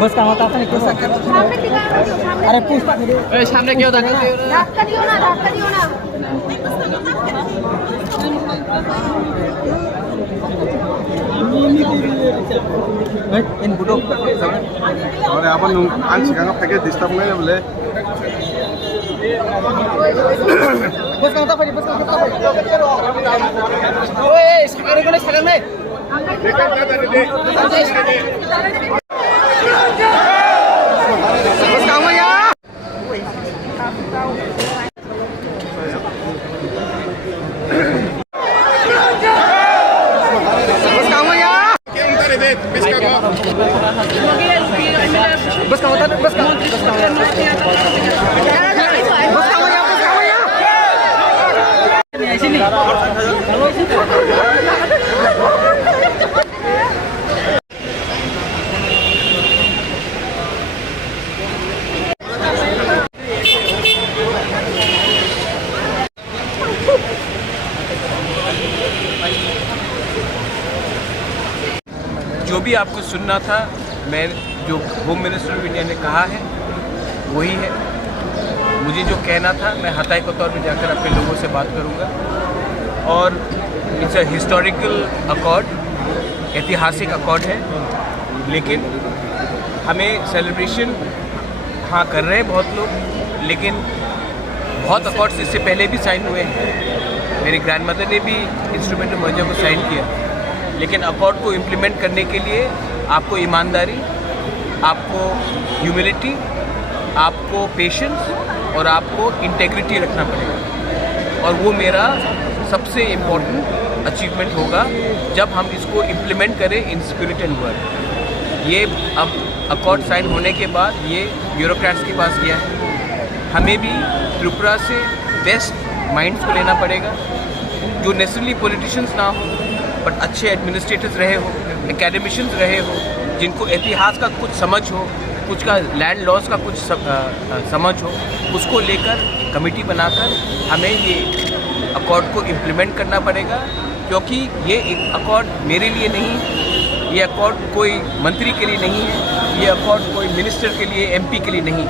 बस का होता नहीं कुछ अरे पूछता सामने क्यों धक्का दियो ना इन बुडो और अपन आंशिक पैकेज डिस्टर्ब नहीं बोले बस का होता ओए सागरे को सागरे में बस का होता जो भी आपको सुनना था, मैं जो होम मिनिस्टर ऑफ इंडिया ने कहा है वही है। मुझे जो कहना था मैं हताई के तौर पे जाकर अपने लोगों से बात करूंगा। और इट्स अ हिस्टोरिकल अकॉर्ड, ऐतिहासिक अकॉर्ड है, लेकिन हमें सेलिब्रेशन हाँ कर रहे हैं बहुत लोग, लेकिन बहुत अकॉर्ड्स इससे पहले भी साइन हुए हैं। मेरी ग्रैंड मदर ने भी इंस्ट्रूमेंट ऑफ मर्जर को साइन किया, लेकिन अकॉर्ड को इम्प्लीमेंट करने के लिए आपको ईमानदारी, आपको ह्यूमिलिटी, आपको पेशेंस और आपको इंटेग्रिटी रखना पड़ेगा। और वो मेरा सबसे इम्पोर्टेंट अचीवमेंट होगा जब हम इसको इम्प्लीमेंट करें इन स्पिरिट एंड वर्ड। ये अब अकॉर्ड साइन होने के बाद ये ब्यूरोक्रेट्स के पास गया है। हमें भी त्रिपुरा से बेस्ट माइंड्स को लेना पड़ेगा, जो नेचुरली पॉलिटिशियंस ना हो बट अच्छे एडमिनिस्ट्रेटर्स रहे हो, एकेडमिशियंस रहे हो, जिनको इतिहास का कुछ समझ हो, कुछ का लैंड लॉस का कुछ समझ हो, उसको लेकर कमेटी बनाकर हमें ये अकॉर्ड को इम्प्लीमेंट करना पड़ेगा। क्योंकि ये एक अकॉर्ड मेरे लिए नहीं, ये अकॉर्ड कोई मंत्री के लिए नहीं है, ये अकॉर्ड कोई मिनिस्टर के लिए, एमपी के लिए नहीं,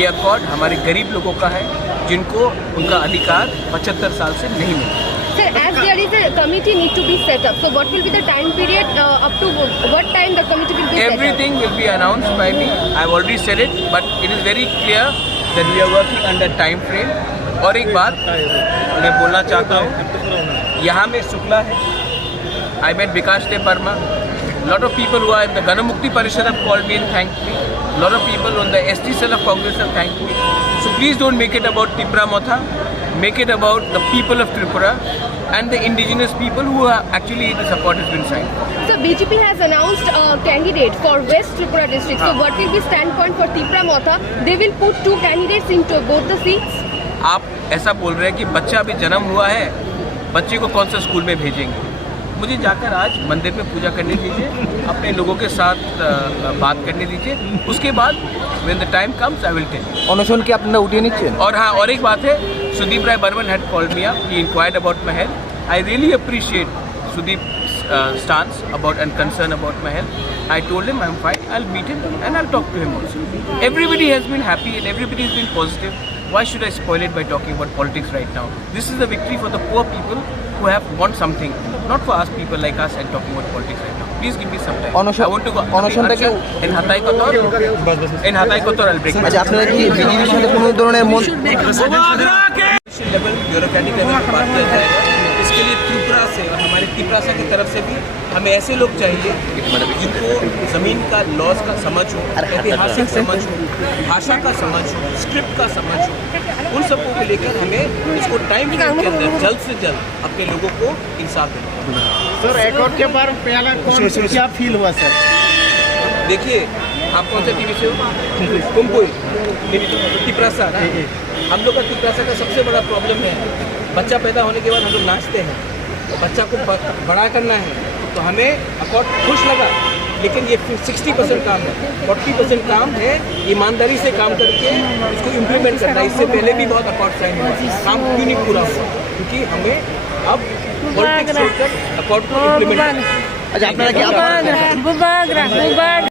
ये अकॉर्ड हमारे गरीब लोगों का है, जिनको उनका अधिकार 75 साल से नहीं मिला। Sir, as there is a committee need to be set up, so what will be the time period up to what time the committee will be set up? Everything will be announced by me. I have already said it, but it is very clear that we are working under time frame. और एक बात मैं बोलना चाहता हूँ, यहाँ में शुक्ला है, I met Bikash Dev Verma. Lot of people who are in the Ganamukti Parishad have called me and thanked me. Lot of people on the ST cell of Congress have thanked me. So please don't make it about Tipra Motha. Make it about the people of Tripura and the indigenous people who are actually the support has been signed. So BJP has announced a candidate for West Tripura district. So what will be standpoint for Tipra Motha? They will put two candidates into both the seats. आप ऐसा बोल रहे हैं कि बच्चा अभी जन्म हुआ है, बच्चे को कौन सा स्कूल में भेजेंगे? मुझे जाकर आज मंदिर में पूजा करने दीजिए, अपने लोगों के साथ बात करने दीजिए, उसके बाद when the time comes I will tell you. अनुशोन की आपने उठे नहीं। और हाँ, और एक बात है, Sudeep Rai Burman had called me up. He inquired about my health. I really appreciate Sudeep's stance about and concern about my health. I told him I'm fine. I'll meet him and I'll talk to him also. Everybody has been happy and everybody has been positive. Why should I spoil it by talking about politics right now? This is a victory for the poor people who have want something, not for us people like us and talking about politics right now. Please give me some time. I want to go. In Hatay Kotor, I'll break. अच्छा, आपने कि BJP साथे কোনো ধরনের level bureaucratic level पर बात किया जाएगा। इसके उसके लिए त्रिपुरा से और हमारे तिपरासा की तरफ से भी हमें ऐसे लोग चाहिए जिनको ज़मीन का लॉज का समझ हो, ऐतिहासिक समझ हो, भाषा का समझ हो, स्क्रिप्ट का समझ हो। उन सबको को लेकर हमें इसको टाइम फ्रेम के अंदर जल्द से जल्द अपने लोगों को इंसाफ देना। सर अकॉर्ड के बारे में पहला कौन क्या फील हुआ सर? देखिए, आप कौन सा टीवी से हो? कुमकुई तिपरासा ना, हम लोग का तिपरासा का सबसे बड़ा प्रॉब्लम है, बच्चा पैदा होने के बाद हम लोग नाचते हैं, बच्चा को बड़ा करना है, तो हमें अकॉर्ड खुश लगा, लेकिन ये 60% काम है, 40% काम है ईमानदारी से काम करके इसको इम्प्लीमेंट करना है। इससे पहले भी बहुत अकॉर्ड साइन हुआ, काम क्यों नहीं पूरा हुआ? क्योंकि हमें अब पॉलिटिक्स छोड़कर अकॉर्ड को इम्प्लीमेंट करना है। अच्छा, आपने क्या